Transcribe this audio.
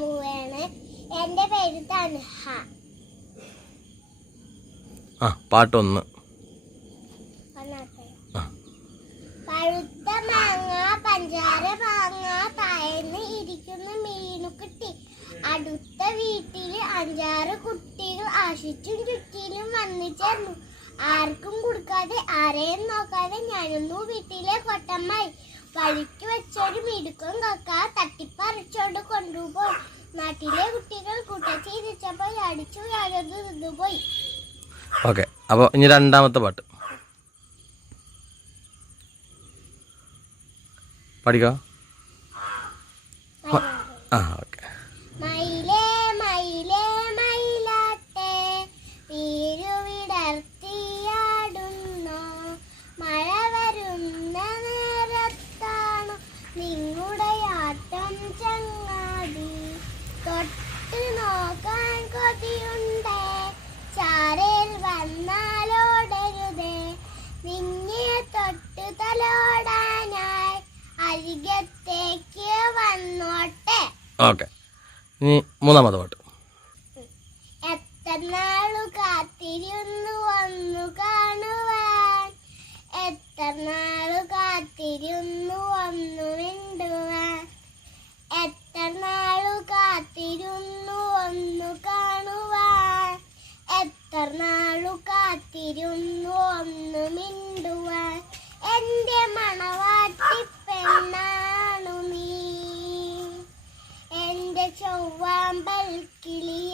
പോവുകയാണ്. എന്റെ പേര് തൻഹ. ആ പാട്ടൊന്ന്. പഴുത്ത മാങ്ങ പഞ്ചാര മാങ്ങ തയന്ന് ഇരിക്കുന്ന മീനുക്കുട്ടി അടുത്ത വീട്ടിൽ അഞ്ചാറ് കുട്ടികൾ ആശിച്ചും ചുറ്റിലും വന്നു ചേർന്നു. ആർക്കും കൊടുക്കാതെ ആരെയും നോക്കാതെ ഞാനൊന്നു വീട്ടിലെ കൊട്ടമ്മായി. വഴിക്ക് വെച്ചൊരു മിടുക്കും കക്ക തട്ടിപ്പറിച്ചോണ്ട് കൊണ്ടുപോയി. നാട്ടിലെ കുട്ടികൾ കൂട്ടച്ചിരിച്ചപ്പോൾ അടിച്ചു ഞാനൊന്ന് നിന്നുപോയി. ഓക്കെ അപ്പോൾ ഇനി രണ്ടാമത്തെ പാട്ട്. പഠിക്കോ? ആ ഓക്കെ. അരികത്തേക്ക് വന്നോട്ടെ. ഓക്കെ. ഇനി മൂന്നാമത്തെ പാട്ട്. എത്ര നാളു കാത്തിരുന്നു വന്നു കാണുവാൻ? എത്ര നാളു കാത്തിരുന്നു വന്നു മിണ്ടുവാൻ? എത്ര നാളു കാത്തിരുന്നു വന്നു കാണുവാൻ? എത്ര നാളു കാത്തിരുന്നു ഒന്ന് മിണ്ടുവാൻ? പെണ്ണാണു നീ? എന്റെ ചൊവ്വാമ്പൽ കിളി